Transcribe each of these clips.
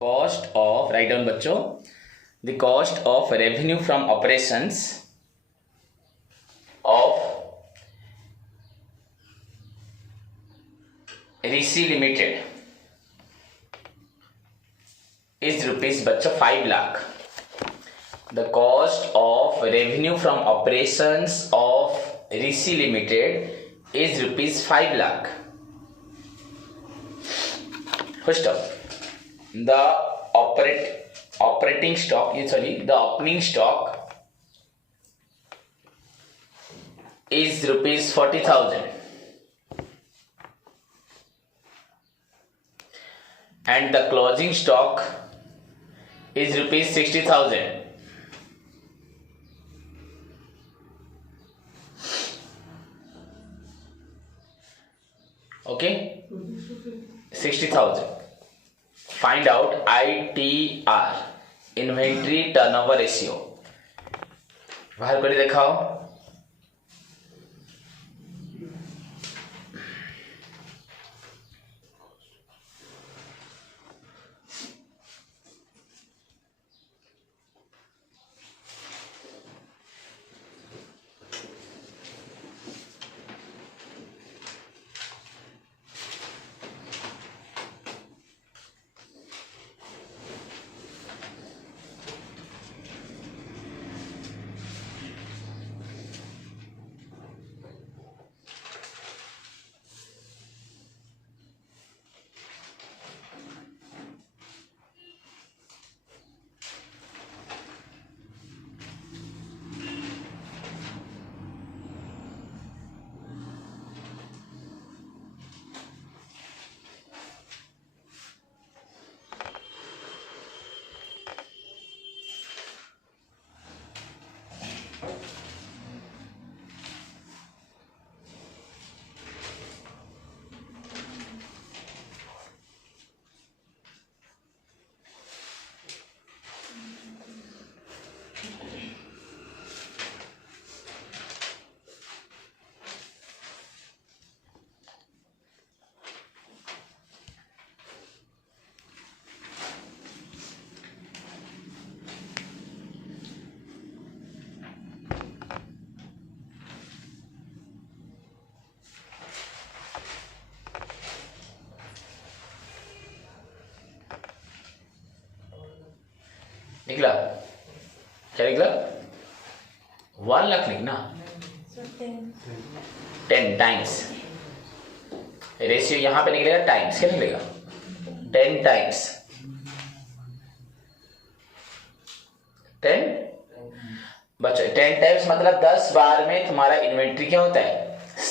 Cost of, write down बच्चों, the cost of revenue from operations of Rishi limited is rupees बच्चों 5 lakh. The cost of revenue from operations of Rishi limited is rupees 5 lakh. First up, the opening stock is rupees 40,000 and the closing stock is rupees 60,000. Okay, 60,000. Find out ITR, inventory turnover ratio. बाहर कर दिखाओ. निकला क्या निकला? 1 लाख लिखना. 10 times ratio यहां पे निकलेगा. टाइम्स क्या निकलेगा? 10 टाइम्स 10 बच्चों. 10 टाइम्स मतलब 10 बार में तुम्हारा इन्वेंट्री क्या होता है?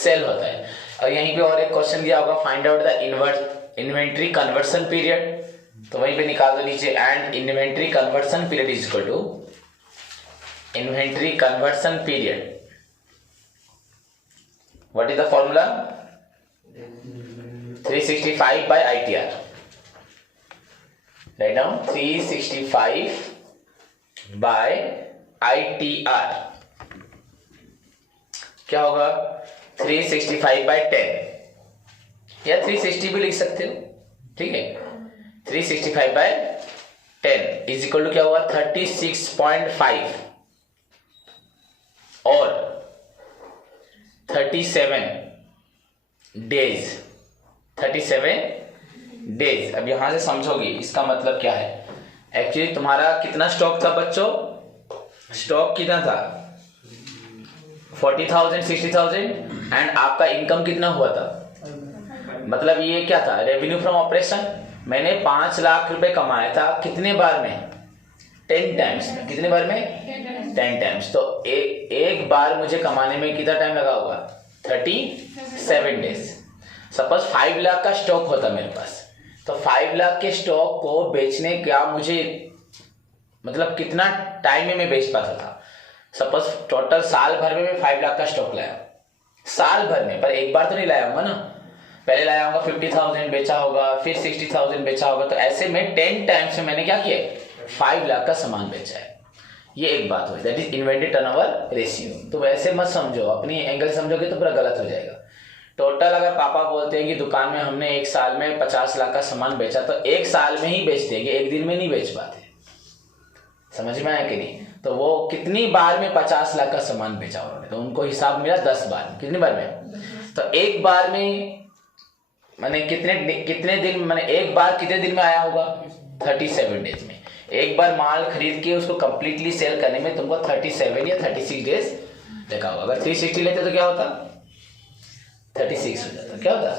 सेल होता है. और यहीं पे और एक क्वेश्चन दिया होगा, find out the inventory conversion period. तो वहीं पे निकाल दो नीचे. And inventory conversion period is equal to inventory conversion period. What is the formula? 365 by ITR. Write down 365 by ITR. क्या होगा? 365 by 10 या 360 भी लिख सकते हो. ठीक है. 365 by 10 इज इक्वल टू क्या होगा? 36.5 और 37 डेज. 37 डेज. अब यहां से समझोगे इसका मतलब क्या है. एक्चुअली तुम्हारा कितना स्टॉक था बच्चों? स्टॉक कितना था? 40,000 60,000 एंड आपका इनकम कितना हुआ था? मतलब ये क्या था? Revenue from operation. मैंने 5 लाख रुपए कमाया था. कितने बार में? 10 टाइम्स. कितने बार में? 10 टाइम्स. तो एक बार मुझे कमाने में कितना टाइम लगा होगा? 37 डेज. सपोज 5 लाख का स्टॉक होता मेरे पास. तो 5 लाख के स्टॉक को बेचने का मुझे मतलब कितना टाइम में मैं बेच पाता था? सपोज टोटल साल भर में मैं 5 लाख का स्टॉक लाया. साल भर में. पर एक बार तो नहीं लाया होगा ना. पहले लाया होगा 50,000 बेचा होगा, फिर 60,000 बेचा होगा. तो ऐसे में 10 टाइम्स में मैंने क्या किया? 5 लाख का सामान बेचा है. ये एक बात हुई. That is inventory turnover ratio. तो वैसे मत समझो, अपनी एंगल समझोगे तो पूरा गलत हो जाएगा. टोटल अगर पापा बोलते हैं कि दुकान में हमने एक साल में 50 लाख का सामान बेचा, तो एक साल में ही बेच देंगे, एक दिन में नहीं बेच पाते। समझ में आया कि नहीं? तो वो कितनी बार में 50 लाख का सामान बेचा उन्होंने, तो उनको हिसाब मिला 10 बार में। कितनी बार में? तो एक बार में मैंने कितने दिन, मैंने एक बार कितने दिन में आया होगा? 37 डेज में। एक बार माल खरीद के उसको कंप्लीटली सेल करने में तुमको 37 या 36 डेज लगा होगा। अगर 360 लेते तो क्या होता? 36 हो जाता। क्या होता?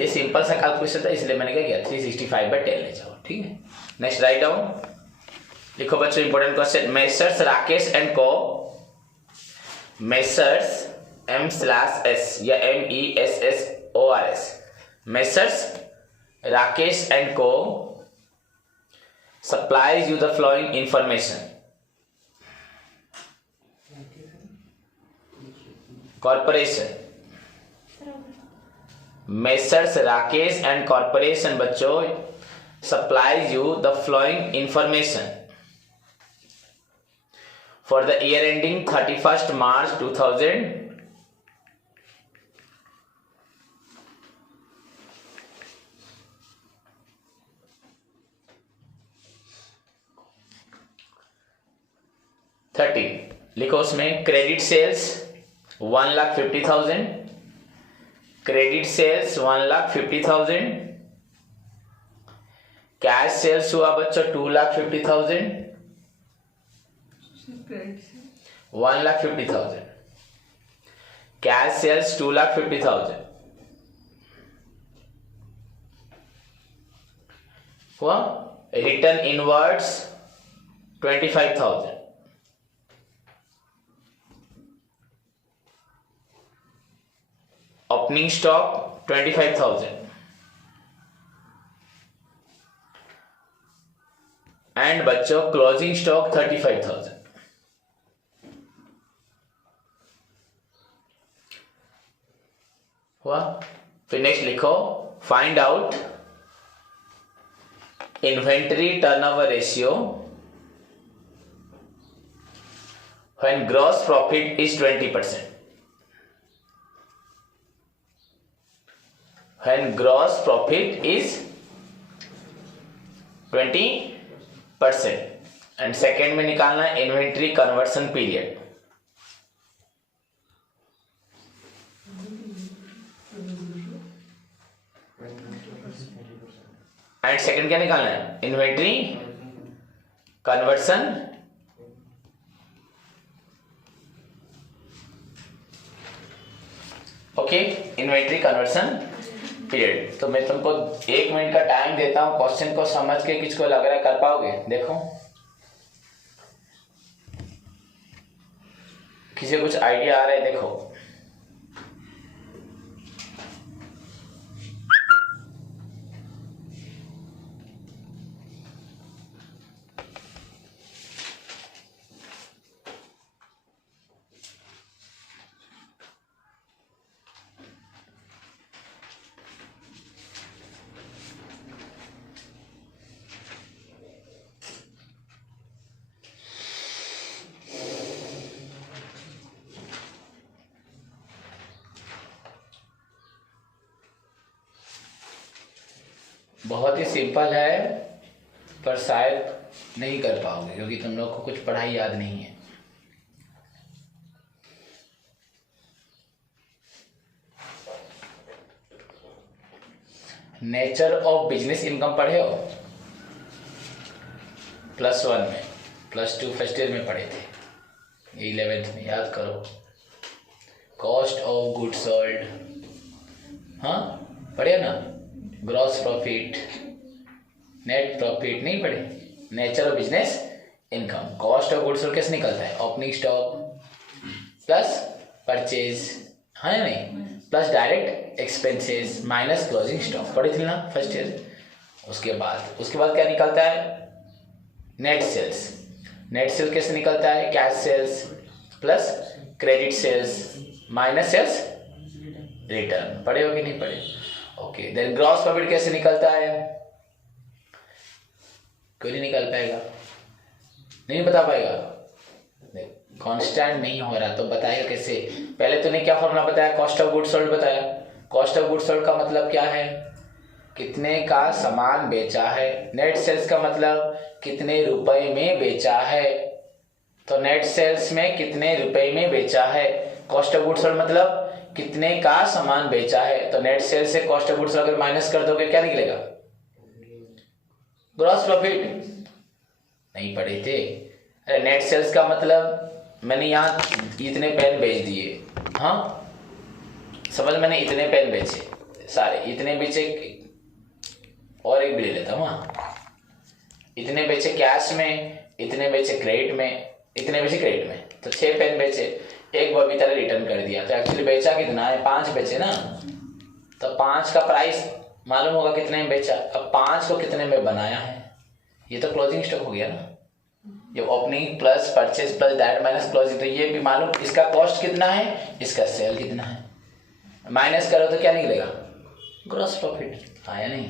ये सिंपल सा कैलकुलेशन था, इसलिए मैंने क्या किया, 365/10 ले जाओ। ठीक है, नेक्स्ट राइट डाउन। लिखो बच्चों important question. Messrs Rakesh and को, मेसर्स M/S या MESSORS, मेसर्स राकेश एंड को supplies you the following information. Corporation, messrs Rakesh and corporation बच्चों supplies you the following information for the year ending 31st March 2000 13। लिखो उसमें credit sales 1,50,000, credit sales 1,50,000, cash sales हुआ बच्चों 2,50,000, 1,50,000, cash sales 2,50,000 हुआ। Return inwards 25,000, opening stock 25,000 and बच्चों closing stock 35,000। हुआ। फिर next लिखो find out inventory turnover ratio when gross profit is 20%। When gross profit is 20% and second में निकालना है inventory conversion period. And second क्या निकालना है? Inventory conversion okay, inventory conversion period. तो मैं तुमको 1 मिनट का टाइम देता हूं, क्वेश्चन को समझ के किसको लग रहा है कर पाओगे? देखो किसी कुछ आइडिया आ रहा है? देखो बहुत ही सिंपल है, पर शायद नहीं कर पाओगे क्योंकि तुम लोग को कुछ पढ़ाई याद नहीं है। नेचर ऑफ बिजनेस इनकम पढ़े हो? +1 में, +2 फर्स्ट ईयर में पढ़े थे, 11th में याद करो। कॉस्ट ऑफ गुड्स सोल्ड, हाँ पढ़े ना? ग्रॉस प्रॉफिट, नेट प्रॉफिट नहीं पढ़े? Nature of business income, cost of goods sold कैसे निकलता है? ओपनिंग स्टॉक प्लस परचेज, हाँ या नहीं, plus direct expenses minus closing stock, पढ़े थे ना फर्स्ट ईयर। उसके बाद क्या निकलता है? Net sales. नेट सेल्स कैसे निकलता है? Cash sales plus credit sales minus sales return. पढ़े हो कि नहीं पढ़े? ओके। देन ग्रॉस प्रॉफिट कैसे निकलता है? कोई नहीं निकाल पाएगा, नहीं बता पाएगा, कांस्टेंट नहीं हो रहा तो बताएगा कैसे? पहले तूने क्या फॉर्मूला बताया? कॉस्ट ऑफ गुड्स सोल्ड बताया, कॉस्ट ऑफ गुड्स सोल्ड का मतलब क्या है, कितने का सामान बेचा है। नेट सेल्स का मतलब कितने रुपए में बेचा है, तो नेट सेल्स में कितने रुपए में बेचा है। कॉस्ट ऑफ गुड्स सोल्ड मतलब कितने का सामान बेचा है, तो नेट सेल्स से कॉस्ट ऑफ गुड्स सोल्ड अगर माइनस कर दोगे क्या निकलेगा, ग्रॉस प्रॉफिट। नहीं पढ़े थे। अरे नेट सेल्स का मतलब मैंने यहाँ इतने पेन बेच दिए, हाँ समझ, मैंने इतने पेन बेचे सारे, इतने बेचे और एक भी ले लेता हूँ, इतने बेचे कैश में, इतने बेचे क्रेडिट में, इतने बेचे क्रेडिट में, तो 6 पेन बेचे, एक बबीता ने रिटर्न कर दिया, तो एक्चुअली बेचा कितना है, 5 बेचे ना, तो 5 का प्राइस मालूम होगा कितने में बेचा। अब 5 को कितने में बनाया है, ये तो क्लोजिंग स्टॉक हो गया ना, ये opening plus purchase plus that minus closing, तो ये भी मालूम इसका कॉस्ट कितना है, इसका सेल कितना है, माइनस करो तो क्या निकलेगा, ग्रॉस प्रॉफिट। आया नहीं,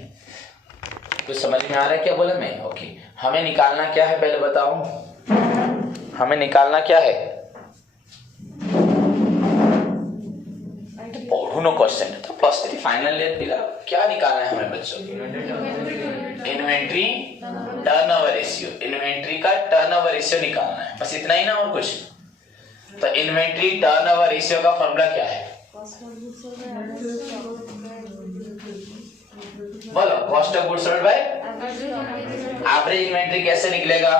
कुछ समझ में आ रहा है क्या बोला मैं? ओके, हमें निकालना क्या है पहले बताओ, हमें निकालना क्या है, नो क्वेश्चन है तो +3 फाइनल ईयर पिला, क्या निकालना है हमें बच्चों, इन्वेंट्री टर्नओवर रेशियो, इन्वेंट्री का टर्नओवर रेशियो निकालना है, बस इतना ही ना, और कुछ। तो इन्वेंट्री टर्नओवर रेशियो का फॉर्मूला क्या है, बोलो, cost of goods sold by average inventory कैसे निकलेगा,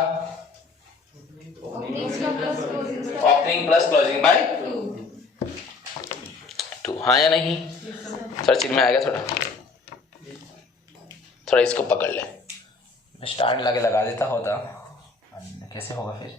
ओपनिंग प्लस क्लोजिंग बाय 2, हाँ या नहीं, थोड़ा चिन्ह में आएगा, थोड़ा इसको पकड़ ले, मैं स्टार्ट लगा देता होता, कैसे होगा फिर।